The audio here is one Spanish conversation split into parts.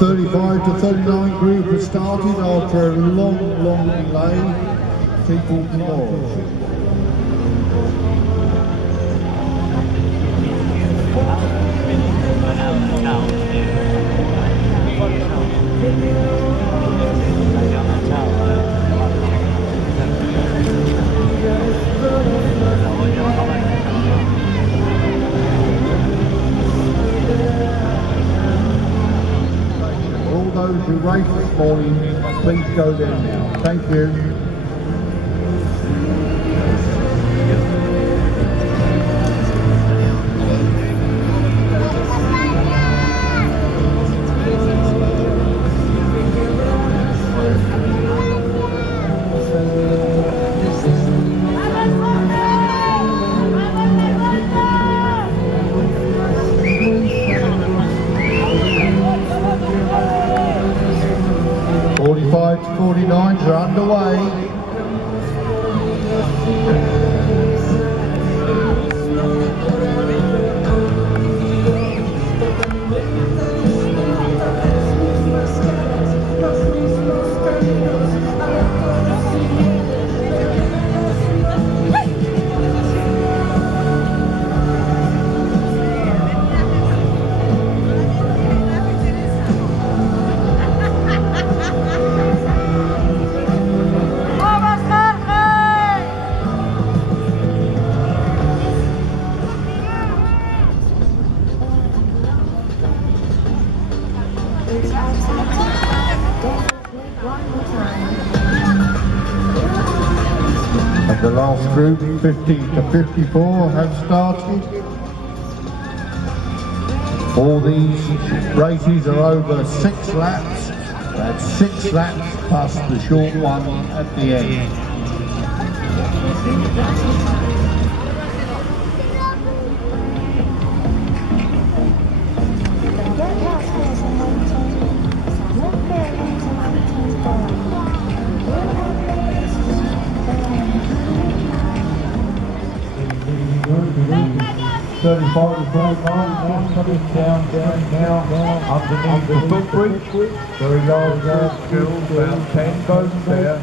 35 to 39 group has started after a long delay. People more. All those who raced this morning, please go there now. Thank you. '45 to 49s are underway. And the last group, 50 to 54, have started. All these races are over 6 laps. That's 6 laps plus the short one at the end. '35 to 39 now coming down now underneath the footbridge. Very large girls, about 10 boats there.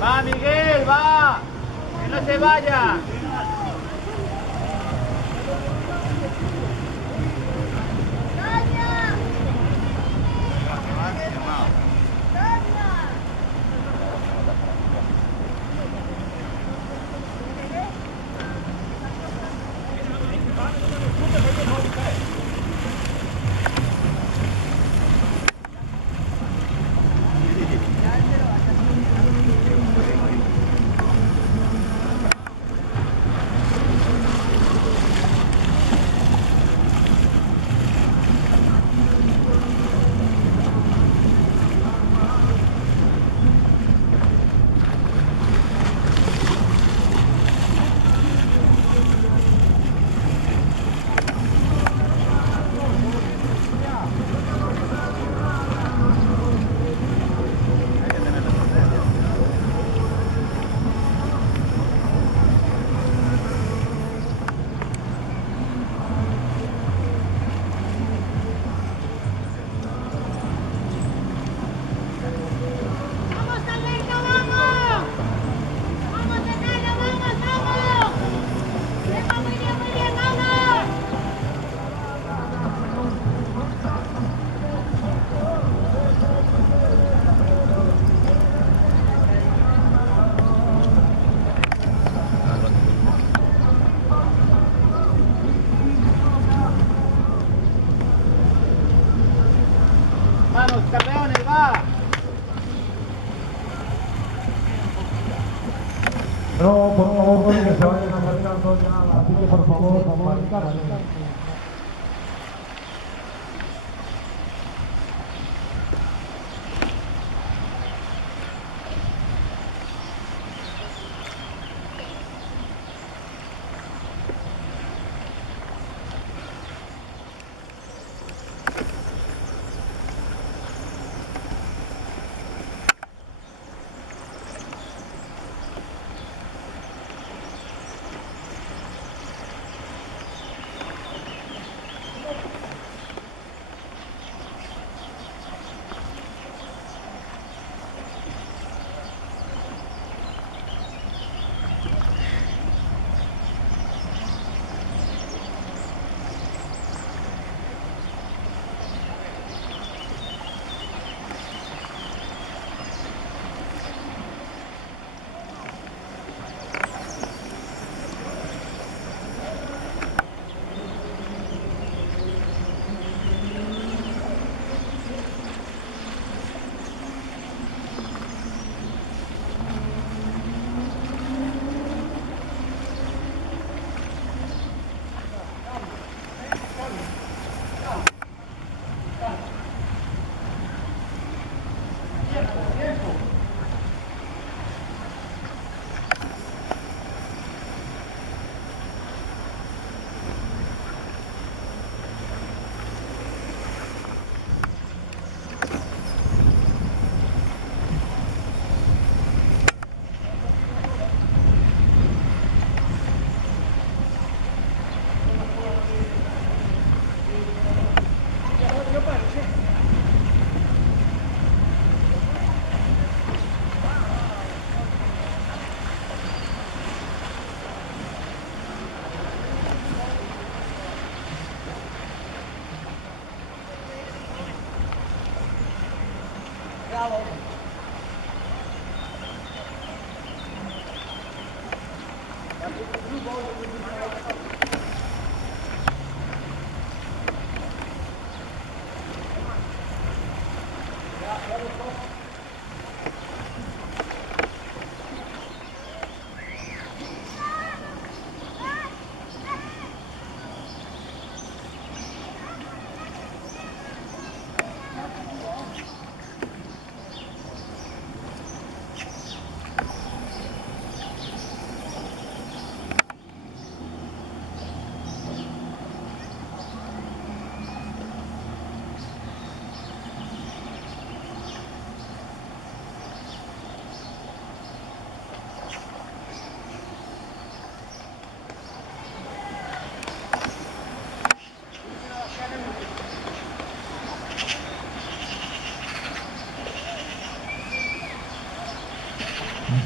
Va Miguel, va, que no se vaya. se vayan acercando ya, así que por favor, marcarse.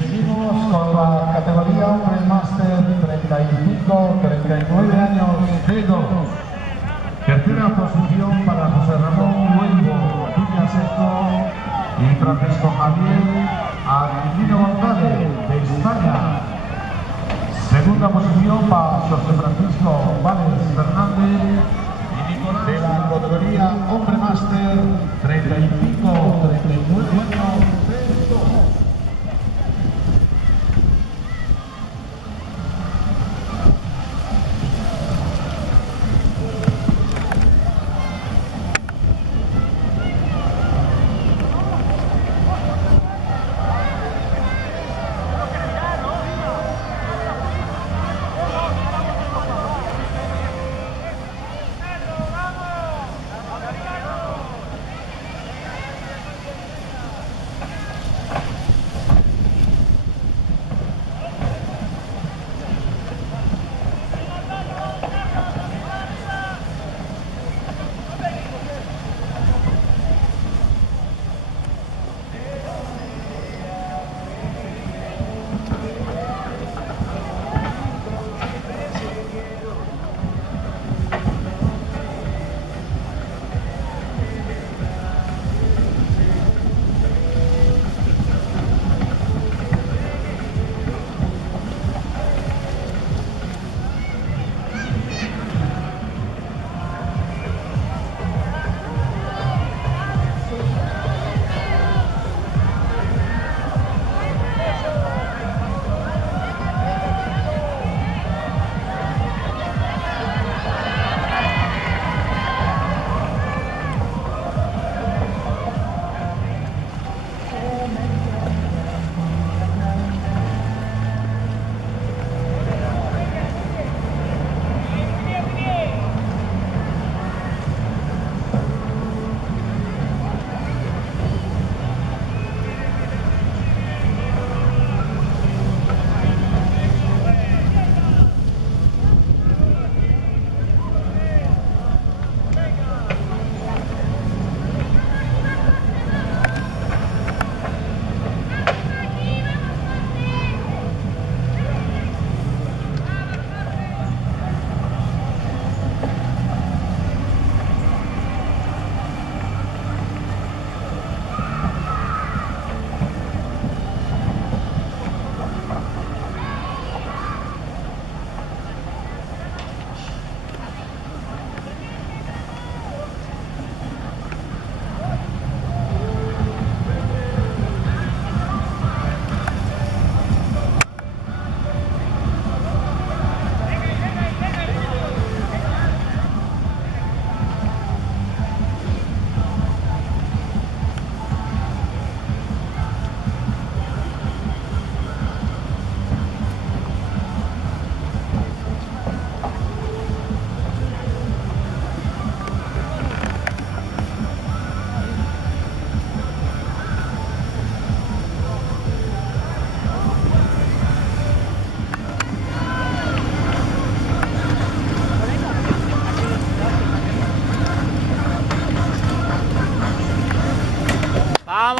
Seguimos con la categoría Hombre Máster 35-39 años D2. Tercera posición para José Ramón Huelvo, Tuya Seco y Francisco Javier Aquilino González de España. Segunda posición para José Francisco Vales Fernández de la categoría Hombre Máster 35-39 años D2.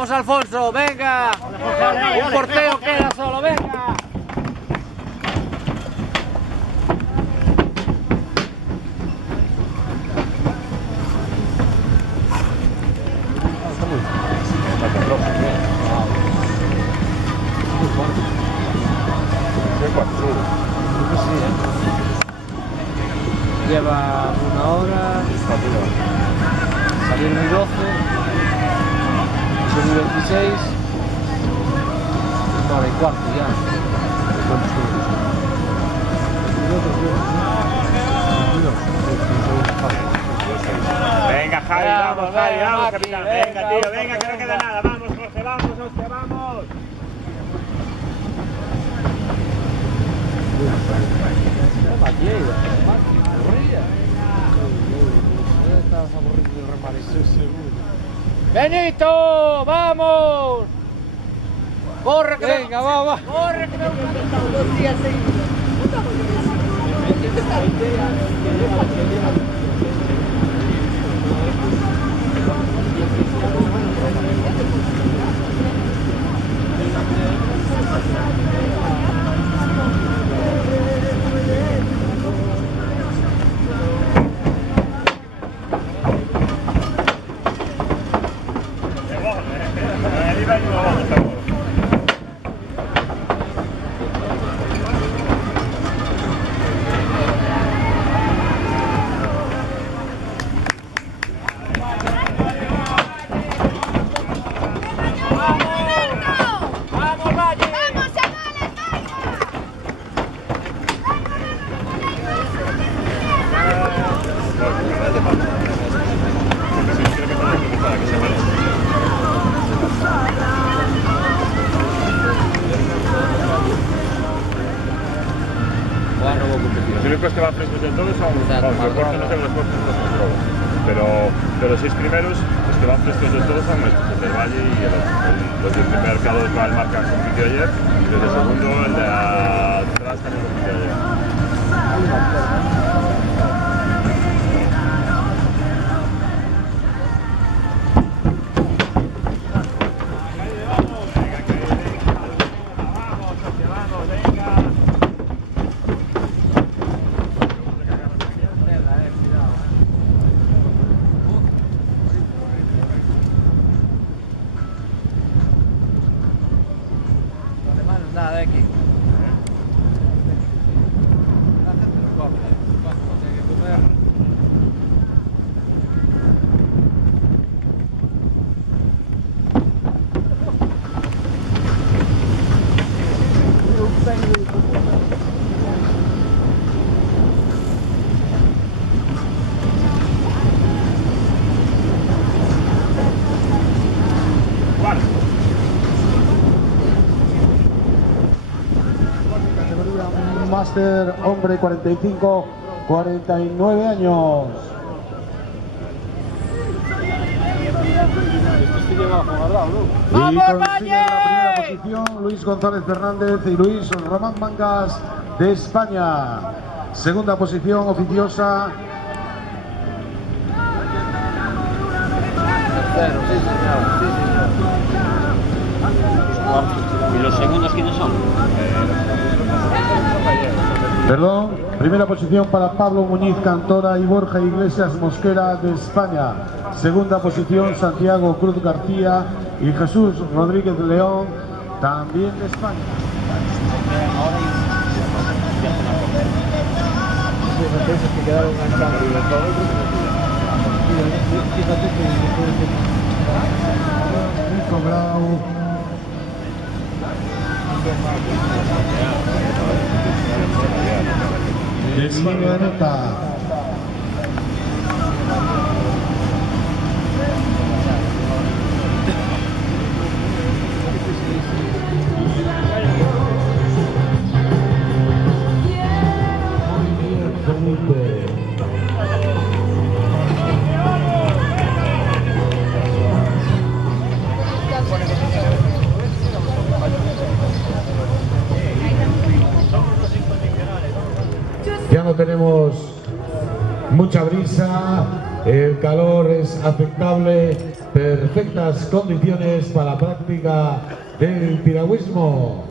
Vamos, Alfonso, venga. Un porteo queda solo, venga. Lleva 1 hora, salir muy 12, subir 26, 1 hora y cuarto ya. Venga, Javi, vamos, Javi, vamos, capitán. Venga, tío, venga, que no queda nada. Vamos, Jorge, vamos, hostia, vamos. Benito, vamos. Corre, que venga, vamos. Corre, que me han contestado 2 días seguidos. Los únicos que van frescos del todo son, vamos, los puestos no sé, los puestos no son todos, pero de los 6 primeros, los que van frescos del todo son estos, el del Valle y el otro. Los del primer mercado va el marca que compitió ayer, y los del segundo, el de atrás también compitió ayer. Nada de aquí. La gente no come, tiene que comer. Máster hombre 45, 49 años. Y consigue la primera posición Luis González Fernández y Luis Román Mangas de España. Segunda posición oficiosa. Tercero, sí señor, sí señor. ¿Y los segundos quiénes son? Perdón, primera posición para Pablo Muñiz Cantora y Borja Iglesias Mosquera de España. Segunda posición Santiago Cruz García y Jesús Rodríguez León, también de España. Nico Grau. Diego Aneta. Ya no tenemos mucha brisa, el calor es aceptable. perfectas condiciones para la práctica del piragüismo.